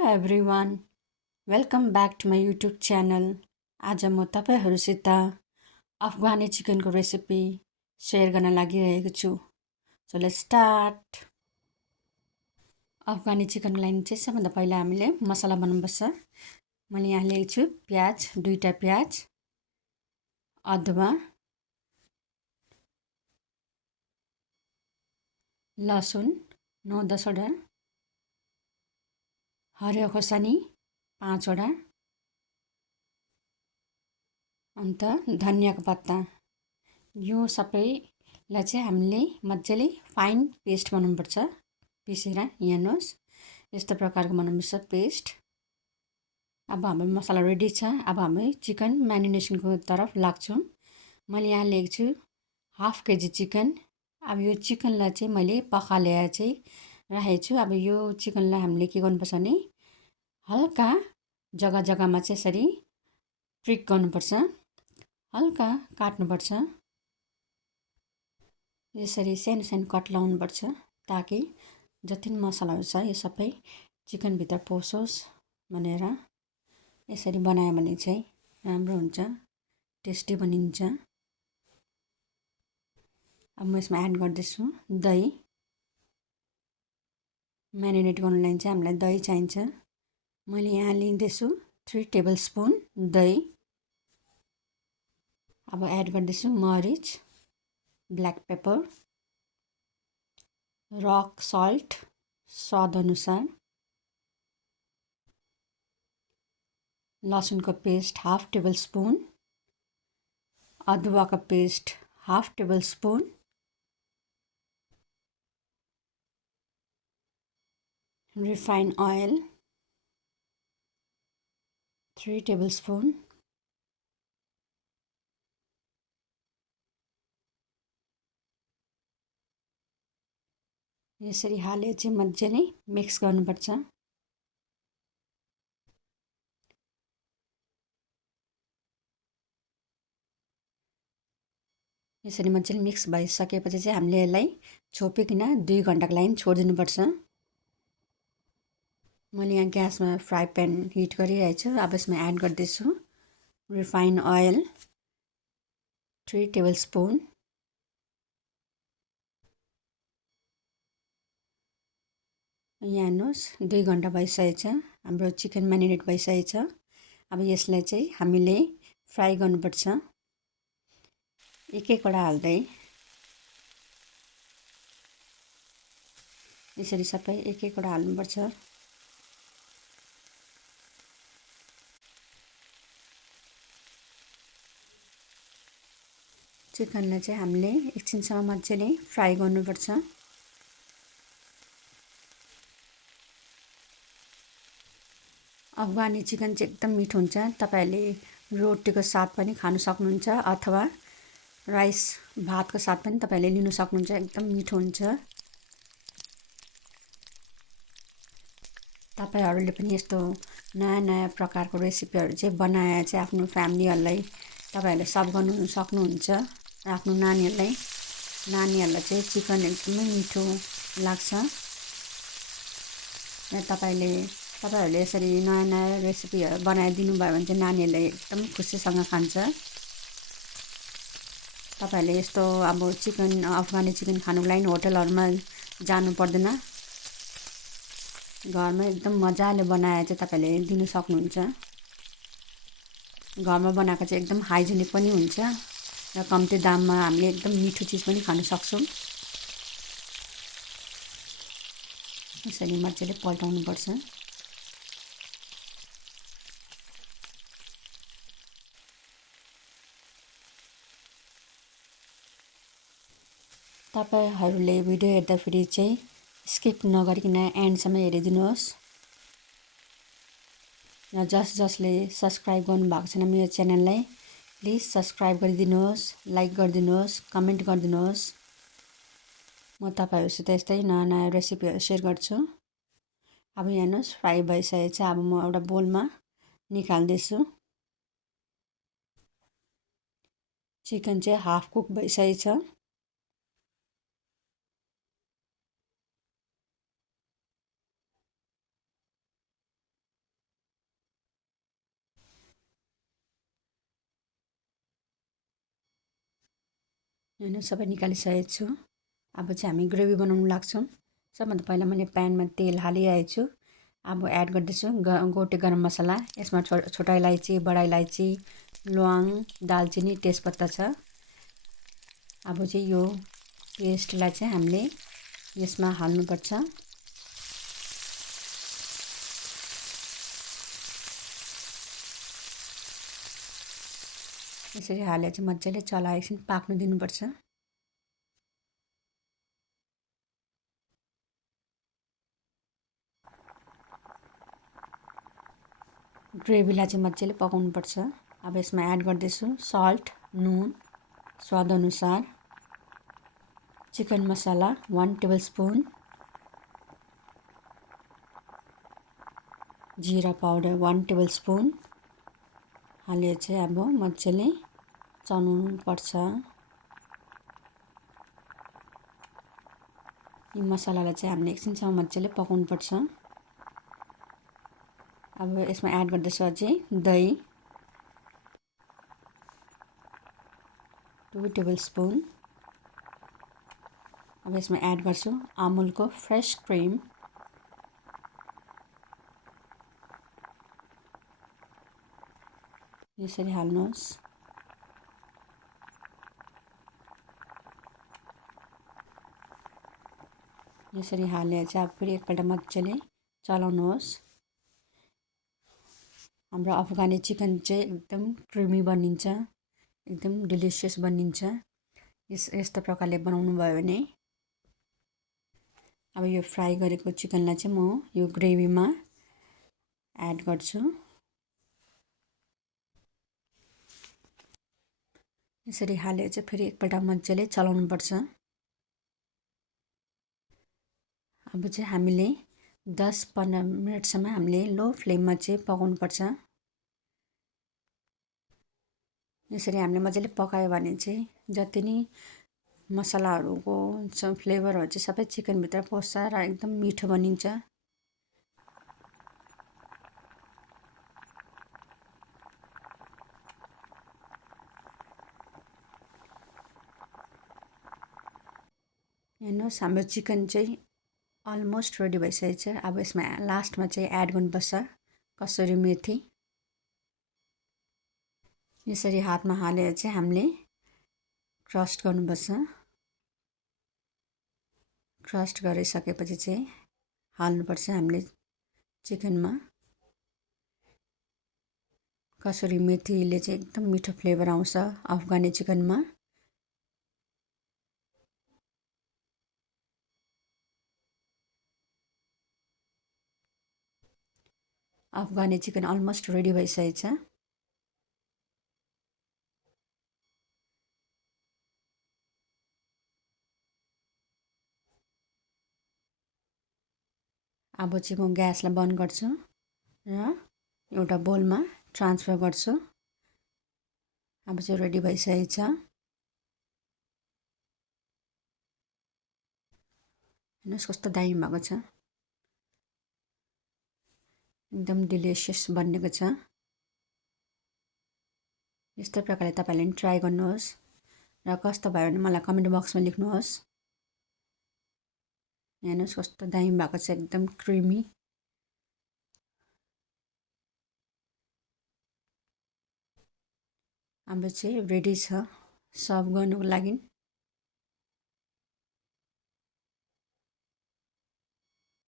Hello everyone, welcome back to my YouTube channel. आज म तपाईँहरूसित अफगानी चिकनको रेसिपी सेयर गर्न लागिरहेको छु। So let's start. अफगानी चिकनको लागि चाहिँ सबभन्दा पहिला हामीले मसला बनाउनुपर्छ। मैले यहाँ लिएको छु प्याज, 2टा प्याज, अदुवा, लसुन 9-10 वटा, हरियो खोर्सानी 5 वटा, अन्त धनियाको पत्ता। यो सबैलाई चाहिँ हामीले मजाले फाइन पेस्ट बनाउनुपर्छ। पिसेर हेर्नुहोस् यस्तो प्रकारको बनाउनुपर्छ पेस्ट। अब हाम्रो मसला रेडी छ। अब हामी चिकन म्यारिनेसनको तर्फ लाग्छौँ। मैले यहाँ लिएको छु हाफ केजी चिकन। अब यो चिकनलाई चाहिँ मैले पखालेर चाहिँ राखेको छु। अब यो चिकनलाई हामीले के गर्नुपर्छ भने हल्का जग्गा जग्गामा चाहिँ यसरी ट्रिक गर्नुपर्छ, हल्का काट्नुपर्छ। यसरी सानो सानो कट लाउनुपर्छ ताकि जति पनि मसलाहरू छ यो सबै चिकनभित्र पसोस् भनेर। यसरी बनायो भने चाहिँ राम्रो हुन्छ, टेस्टी बनिन्छ। अब म यसमा एड गर्दैछु दही। म्यारिनेट गर्नुलाई चाहिँ हामीलाई दही चाहिन्छ। मैले यहाँ लिँदैछु 3 टेबलस्पुन दही। अब एड गर्दैछु मरिच, ब्ल्याक पेपर, रक सल्ट स्वाद अनुसार, लसुनको पेस्ट हाफ टेबलस्पुन, अदुवाको पेस्ट हाफ टेबलस्पुन, रिफाइन ओइल 3 टेबलस्पुन, यसरी हालेर चाहिँ मजाले मिक्स गर्नुपर्छ। यसरी मजाले मिक्स भइसकेपछि चाहिँ हामीले यसलाई छोपिकन 2 घन्टाको लागि छोडिदिनुपर्छ। मैले यहाँ ग्यासमा फ्राई प्यान हिट गरिरहेको छु। अब यसमा एड गर्दैछु रिफाइन ओइल 3 टेबलस्पुन, यहाँ हेर्नुहोस् 2 घन्टा भइसकेको छ। हाम्रो चिकन म्यारिनेट भइसकेको छ। अब यसलाई चाहिँ हामीले फ्राई गर्नुपर्छ। एक एकवटा हाल्दै यसरी सबै एक एकवटा हाल्नुपर्छ। चिकनलाई चाहिँ हामीले एकछिनसम्म मजाले फ्राई गर्नुपर्छ। अफगानी चिकन चाहिँ एकदम मिठो हुन्छ। तपाईहरूले रोटीको साथ पनि खानु सक्नुहुन्छ अथवा राइस भातको साथ पनि तपाईहरूले लिनु सक्नुहुन्छ। एकदम मिठो हुन्छ। तपाईहरूले पनि यस्तो नयाँ नयाँ प्रकारको रेसिपीहरू चाहिँ बनाएर चाहिँ आफ्नो फ्यामिलीहरूलाई तपाईहरूले सर्भ गर्नु सक्नुहुन्छ। आफ्नो नानीहरूलाई चाहिँ चिकन एकदमै मिठो लाग्छ। तपाईहरूले यसरी नयाँ नयाँ रेसिपीहरू बनाइदिनु भयो भने चाहिँ नानीहरूले एकदम खुसीसँग खान्छ। तपाईहरूले यस्तो अब चिकन अफगानी चिकन खानुको लागि होटलहरूमा जानु पर्दैन। घरमा एकदम मजाले बनाएर चाहिँ तपाईहरूले दिनु सक्नुहुन्छ। घरमा बनाएको चाहिँ एकदम हाइजेनिक पनि हुन्छ र कम्ती दाममा हामीले एकदम मिठो चिज पनि खान सक्छौँ। यसरी मजाले पल्टाउनुपर्छ। तपाईहरूले भिडियो हेर्दाखेरि चाहिँ स्किप नगरिकन एन्डसम्म हेरिदिनुहोस् र जसले सब्सक्राइब गर्नुभएको छैन मेरो च्यानललाई प्लिज सब्सक्राइब गरिदिनुहोस्, लाइक गरिदिनुहोस्, कमेन्ट गरिदिनुहोस्। म तपाईहरूसित यस्तै नयाँ नयाँ रेसिपीहरू सेयर गर्छु। अब हेर्नुहोस् फ्राई भइसकेको छ। अब म एउटा बोलमा निकाल्दैछु। चिकन चाहिँ हाफ कुक भइसकेको छ। यहाँ सबै निकालिसकेको छु। अब चाहिँ हामी ग्रेभी बनाउनु लाग्छौँ। सबभन्दा पहिला मैले प्यानमा तेल हालिरहेको छु। अब एड गर्दैछु गोटे गरम मसला। यसमा छोटा इलायची, बडा इलायची, ल्वाङ, दालचिनी, तेजपत्ता छ। अब चाहिँ यो पेस्टलाई चाहिँ हामीले यसमा हाल्नुपर्छ। यसरी हालेर चाहिँ मजाले चलाएर एकछिन पाक्नु दिनुपर्छ। ग्रेभीलाई चाहिँ मजाले पकाउनुपर्छ। अब यसमा एड गर्दैछु सल्ट, नुन स्वादअनुसार, चिकन मसला 1 टेबलस्पुन, जीरा पाउडर 1 टेबलस्पुन हालेर चाहिँ अब मजाले चलाउनुपर्छ। यो मसलालाई चाहिँ हामीले एकछिनसम्म मजाले पकाउनुपर्छ। अब यसमा एड गर्दैछु अझै दही 2 टेबलस्पुन। अब यसमा एड गर्छु अमुलको फ्रेस क्रिम यसरी हाल्नुहोस्। यसरी हालेर चाहिँ अब फेरि एकपल्ट मजाले चलाउनुहोस्। हाम्रो अफगानी चिकन चाहिँ एकदम क्रिमी बनिन्छ, एकदम डिलिसियस बनिन्छ। यस्तो प्रकारले बनाउनु भयो भने। अब यो फ्राई गरेको चिकनलाई चाहिँ म यो ग्रेभीमा एड गर्छु। यसरी हालेर चाहिँ फेरि एकपल्ट मजाले चलाउनुपर्छ। अब चाहिँ हामीले 10-15 मिनटसम्म हामीले लो फ्लेममा चाहिँ पकाउनुपर्छ। यसरी हामीले मजाले पकायो भने चाहिँ जति नि मसलाहरूको फ्लेभरहरू चाहिँ सबै चिकनभित्र पस्छ र एकदम मिठो बनिन्छ। हेर्नुहोस् हाम्रो चिकन चाहिँ अलमोस्ट रेडी भइसकेको छ। अब यसमा लास्टमा चाहिँ एड गर्नुपर्छ कसुरी मेथी। यसरी हातमा हालेर चाहिँ हामीले क्रस्ट गर्नुपर्छ। क्रस्ट गरिसकेपछि चाहिँ हाल्नुपर्छ हामीले चिकनमा। कसुरी मेथीले चाहिँ एकदम मिठो फ्लेभर आउँछ अफगानी चिकनमा। अफगानी चिकन अलमोस्ट रेडी भइसकेको छ। अब चाहिँ म ग्यासलाई बन्द गर्छु र एउटा बोलमा ट्रान्सफर गर्छु। अब चाहिँ रेडी भइसकेको छ। हेर्नुहोस् कस्तो दामी भएको छ, एकदम डिलिसियस बनेको छ। यस्तै प्रकारले तपाईँले पनि ट्राई गर्नुहोस् र कस्तो भयो भने मलाई कमेन्ट बक्समा लेख्नुहोस्। हेर्नुहोस् कस्तो दामी भएको छ, एकदम क्रिमी। अब चाहिँ रेडी छ सर्भ गर्नुको लागि।